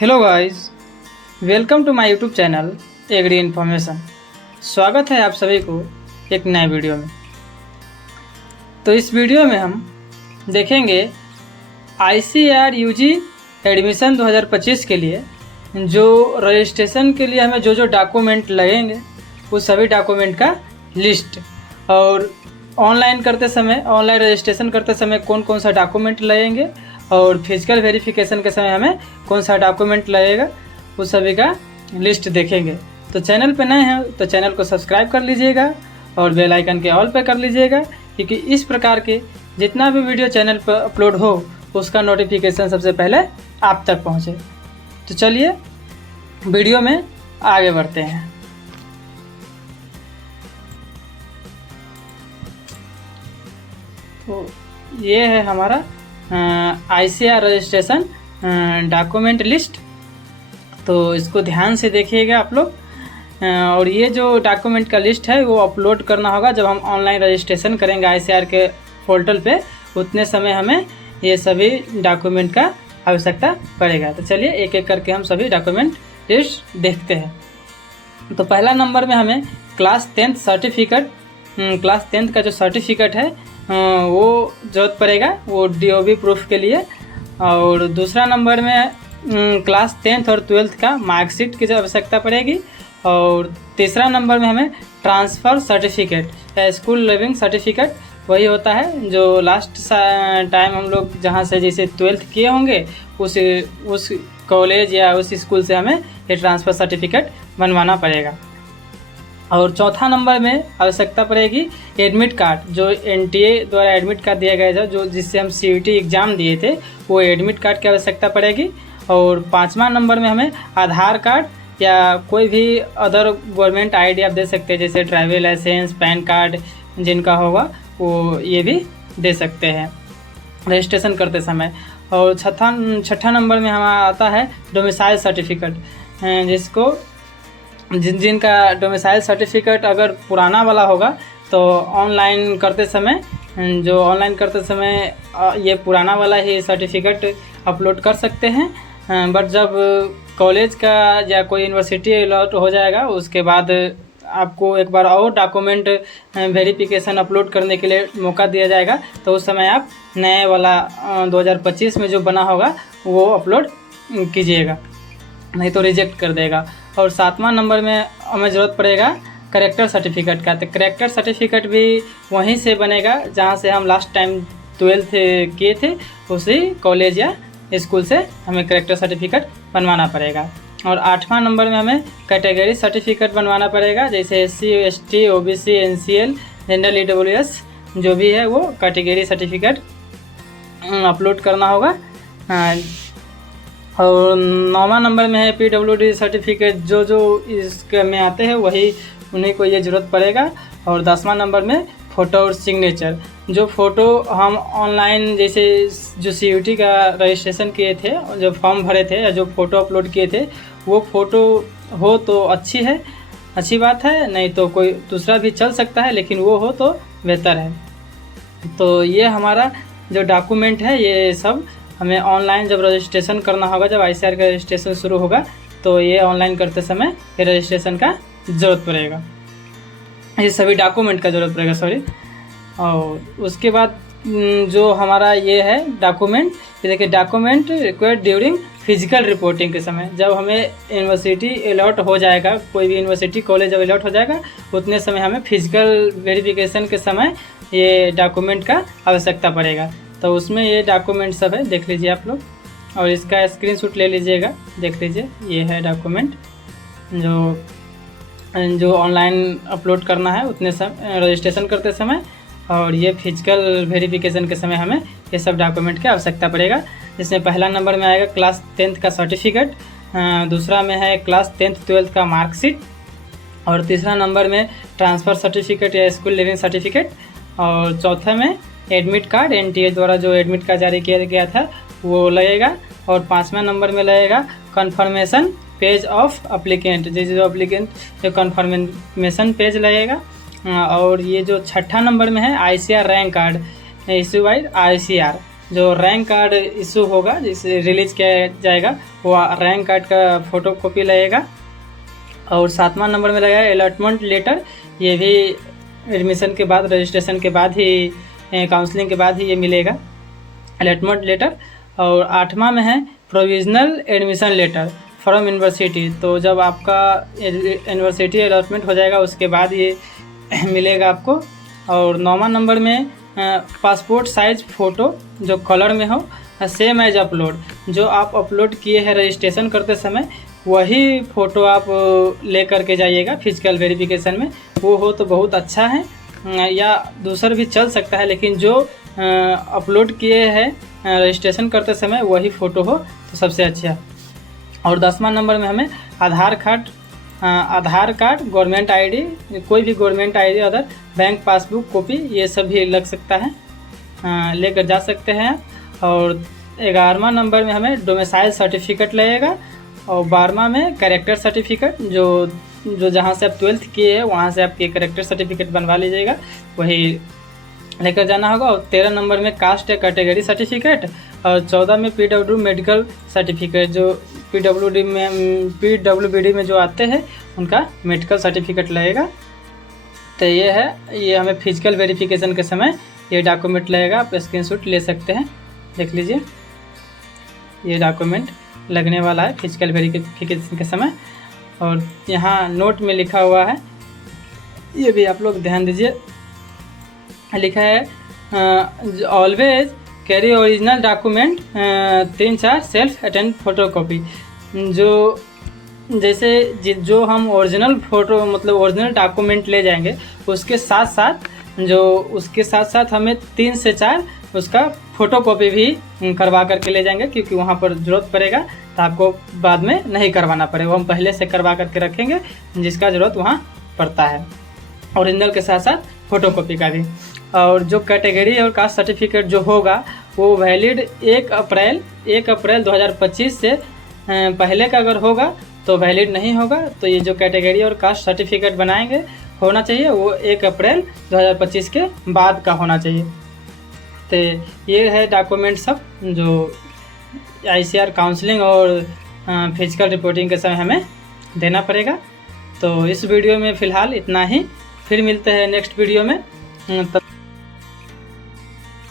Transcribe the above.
Hello guys, welcome to my YouTube channel agri information. स्वागत है आप सभी को एक नए वीडियो में। तो इस वीडियो में हम देखेंगे ICAR UG एडमिशन 2025 के लिए जो रजिस्ट्रेशन के लिए हमें जो डॉक्यूमेंट लगेंगे उस सभी डॉक्यूमेंट का लिस्ट, और ऑनलाइन रजिस्ट्रेशन करते समय कौन कौन सा डॉक्यूमेंट लगेंगे और फिजिकल वेरिफिकेशन के समय हमें कौन सा डॉक्यूमेंट लगेगा उस सभी का लिस्ट देखेंगे। तो चैनल पे नए हैं तो चैनल को सब्सक्राइब कर लीजिएगा और बेल आइकन के ऑल पे कर लीजिएगा, क्योंकि इस प्रकार के जितना भी वीडियो चैनल पर अपलोड हो उसका नोटिफिकेशन सबसे पहले आप तक पहुँचे। तो चलिए वीडियो में आगे बढ़ते हैं। तो ये है हमारा ICAR रजिस्ट्रेशन डॉक्यूमेंट लिस्ट। तो इसको ध्यान से देखिएगा आप लोग। और ये जो डॉक्यूमेंट का लिस्ट है वो अपलोड करना होगा जब हम ऑनलाइन रजिस्ट्रेशन करेंगे ICAR के पोर्टल पे, उतने समय हमें ये सभी डॉक्यूमेंट का आवश्यकता पड़ेगा। तो चलिए एक एक करके हम सभी डॉक्यूमेंट लिस्ट देखते हैं। तो पहला नंबर में हमें class 10th certificate, class 10th का जो सर्टिफिकेट है वो ज़रूरत पड़ेगा, वो DOB प्रूफ के लिए। और दूसरा नंबर में क्लास 10th और 12th का मार्कशीट की जो आवश्यकता पड़ेगी। और तीसरा नंबर में हमें ट्रांसफ़र सर्टिफिकेट या स्कूल लिविंग सर्टिफिकेट, वही होता है जो लास्ट टाइम हम लोग जहाँ से जैसे 12th किए होंगे उस कॉलेज या उस स्कूल से हमें ये ट्रांसफ़र सर्टिफिकेट बनवाना पड़ेगा। और चौथा नंबर में आवश्यकता पड़ेगी एडमिट कार्ड, जो NTA द्वारा एडमिट कार्ड दिया गया जो जिससे हम CUT एग्ज़ाम दिए थे, वो एडमिट कार्ड की आवश्यकता पड़ेगी। और पाँचवा नंबर में हमें आधार कार्ड या कोई भी अदर गवर्नमेंट ID आप दे सकते हैं, जैसे ड्राइविंग लाइसेंस, पैन कार्ड जिनका होगा वो ये भी दे सकते हैं रजिस्ट्रेशन करते समय। और छठा नंबर में हमारा आता है डोमिसाइल सर्टिफिकेट, जिसको जिनका डोमिसाइल सर्टिफिकेट अगर पुराना वाला होगा तो ऑनलाइन करते समय ये पुराना वाला ही सर्टिफिकेट अपलोड कर सकते हैं। बट जब कॉलेज का या कोई यूनिवर्सिटी अलॉट हो जाएगा उसके बाद आपको एक बार और डॉक्यूमेंट वेरिफिकेशन अपलोड करने के लिए मौका दिया जाएगा, तो उस समय आप नए वाला 2025 में जो बना होगा वो अपलोड कीजिएगा, नहीं तो रिजेक्ट कर देगा। और सातवां नंबर में हमें ज़रूरत पड़ेगा करेक्टर सर्टिफिकेट का। तो करेक्टर सर्टिफिकेट भी वहीं से बनेगा जहां से हम लास्ट टाइम 12th किए थे, उसी कॉलेज या स्कूल से हमें करेक्टर सर्टिफिकेट बनवाना पड़ेगा। और आठवां नंबर में हमें कैटेगरी सर्टिफिकेट बनवाना पड़ेगा, जैसे SC ST OBC NCL general EWS जो भी है वो कैटेगरी सर्टिफिकेट अपलोड करना होगा। और 9वां नंबर में है PWD सर्टिफिकेट, जो इसके में आते हैं वही उन्हीं को ये ज़रूरत पड़ेगा। और 10वां नंबर में फ़ोटो और सिग्नेचर, जो फ़ोटो हम ऑनलाइन जैसे जो CUT का रजिस्ट्रेशन किए थे, जो फॉर्म भरे थे या जो फ़ोटो अपलोड किए थे, वो फ़ोटो हो तो अच्छी बात है, नहीं तो कोई दूसरा भी चल सकता है, लेकिन वो हो तो बेहतर है। तो ये हमारा जो डॉक्यूमेंट है ये सब हमें ऑनलाइन जब रजिस्ट्रेशन करना होगा, जब ICAR का रजिस्ट्रेशन शुरू होगा तो ये ऑनलाइन करते समय ये रजिस्ट्रेशन का ज़रूरत पड़ेगा, ये सभी डॉक्यूमेंट का ज़रूरत पड़ेगा और उसके बाद जो हमारा ये है डॉक्यूमेंट, ये देखिए document required during physical reporting के समय, जब हमें यूनिवर्सिटी अलॉट हो जाएगा, कोई भी यूनिवर्सिटी कॉलेज जब अलॉट हो जाएगा उतने समय हमें फिजिकल वेरिफिकेशन के समय ये डॉक्यूमेंट का आवश्यकता पड़ेगा। तो उसमें ये डॉक्यूमेंट सब है, देख लीजिए आप लोग, और इसका स्क्रीनशॉट ले लीजिएगा, देख लीजिए ये है डॉक्यूमेंट जो ऑनलाइन अपलोड करना है उतने समय रजिस्ट्रेशन करते समय। और ये फिजिकल वेरिफिकेशन के समय हमें ये सब डॉक्यूमेंट की आवश्यकता पड़ेगा, जिसमें पहला नंबर में आएगा क्लास 10th का सर्टिफिकेट, दूसरा में है क्लास 10th 12th का मार्कशीट, और तीसरा नंबर में ट्रांसफ़र सर्टिफिकेट या स्कूल लिविंग सर्टिफिकेट, और चौथा में एडमिट कार्ड, NTA द्वारा जो एडमिट कार्ड जारी किया गया था वो लगेगा। और पाँचवें नंबर में लगेगा कन्फर्मेशन पेज ऑफ अप्लीकेंट, जो अप्लीकेंट जो कन्फर्मेशन पेज लगेगा। और ये जो छठा नंबर में है ICAR rank card issue bye ICAR, जो रैंक कार्ड इशू होगा, जिसे रिलीज किया जाएगा, वो रैंक कार्ड का फ़ोटो कॉपी लगेगा। और 7वां नंबर में लगेगा अलॉटमेंट लेटर। ये भी एडमिशन के बाद, रजिस्ट्रेशन के बाद ही, काउंसलिंग के बाद ही ये मिलेगा, अलॉटमेंट लेटर। और 8वां में है provisional admission letter from university. तो जब आपका यूनिवर्सिटी अलॉटमेंट हो जाएगा उसके बाद ये मिलेगा आपको। और 9वां नंबर में पासपोर्ट साइज फ़ोटो जो कलर में हो, सेम एज अपलोड। जो आप अपलोड किए हैं रजिस्ट्रेशन करते समय वही फ़ोटो आप ले करके जाइएगा फिजिकल वेरिफिकेशन में। वो हो तो बहुत अच्छा है, या दूसरा भी चल सकता है, लेकिन जो अपलोड किए हैं रजिस्ट्रेशन करते समय वही फ़ोटो हो तो सबसे अच्छा। और 10वां नंबर में हमें आधार कार्ड, गवर्नमेंट आईडी, कोई भी government ID, other bank passbook copy, ये सब भी लग सकता है, लेकर जा सकते हैं। और 11वां नंबर में हमें डोमिसाइल सर्टिफिकेट लगेगा। और 12वां में कैरेक्टर सर्टिफिकेट, जो जहाँ से आप 12th किए हैं वहाँ से आपके कैरेक्टर सर्टिफिकेट बनवा लीजिएगा, वही लेकर जाना होगा। और 13 नंबर में कास्ट या कैटेगरी सर्टिफिकेट। और 14 में PWD मेडिकल सर्टिफिकेट, जो PWBD में जो आते हैं उनका मेडिकल सर्टिफिकेट लगेगा। तो ये है, ये हमें फिजिकल वेरिफिकेशन के समय ये डॉक्यूमेंट लगेगा। आप स्क्रीनशॉट ले सकते हैं, देख लीजिए, ये डॉक्यूमेंट लगने वाला है फिजिकल वेरिफिकेशन के समय। और यहाँ नोट में लिखा हुआ है, ये भी आप लोग ध्यान दीजिए, लिखा है always carry original document 3-4 self attend photocopy. जो हम ओरिजिनल फ़ोटो, मतलब ओरिजिनल डॉक्यूमेंट ले जाएंगे, उसके साथ साथ हमें 3 से 4 उसका फ़ोटोकॉपी भी करवा करके ले जाएंगे, क्योंकि वहाँ पर ज़रूरत पड़ेगा, तो आपको बाद में नहीं करवाना पड़ेगा। वो हम पहले से करवा करके रखेंगे जिसका ज़रूरत वहाँ पड़ता है, ओरिजिनल के साथ साथ फ़ोटोकॉपी का भी। और जो कैटेगरी और कास्ट सर्टिफिकेट जो होगा वो वैलिड 1 अप्रैल 2025 से पहले का अगर होगा तो वैलिड नहीं होगा। तो ये जो कैटेगरी और कास्ट सर्टिफिकेट बनाएंगे होना चाहिए वो 1 अप्रैल 2025 के बाद का होना चाहिए। तो ये है डॉक्यूमेंट सब जो ICAR काउंसलिंग और फिजिकल रिपोर्टिंग के समय हमें देना पड़ेगा। तो इस वीडियो में फ़िलहाल इतना ही, फिर मिलते हैं नेक्स्ट वीडियो में। तब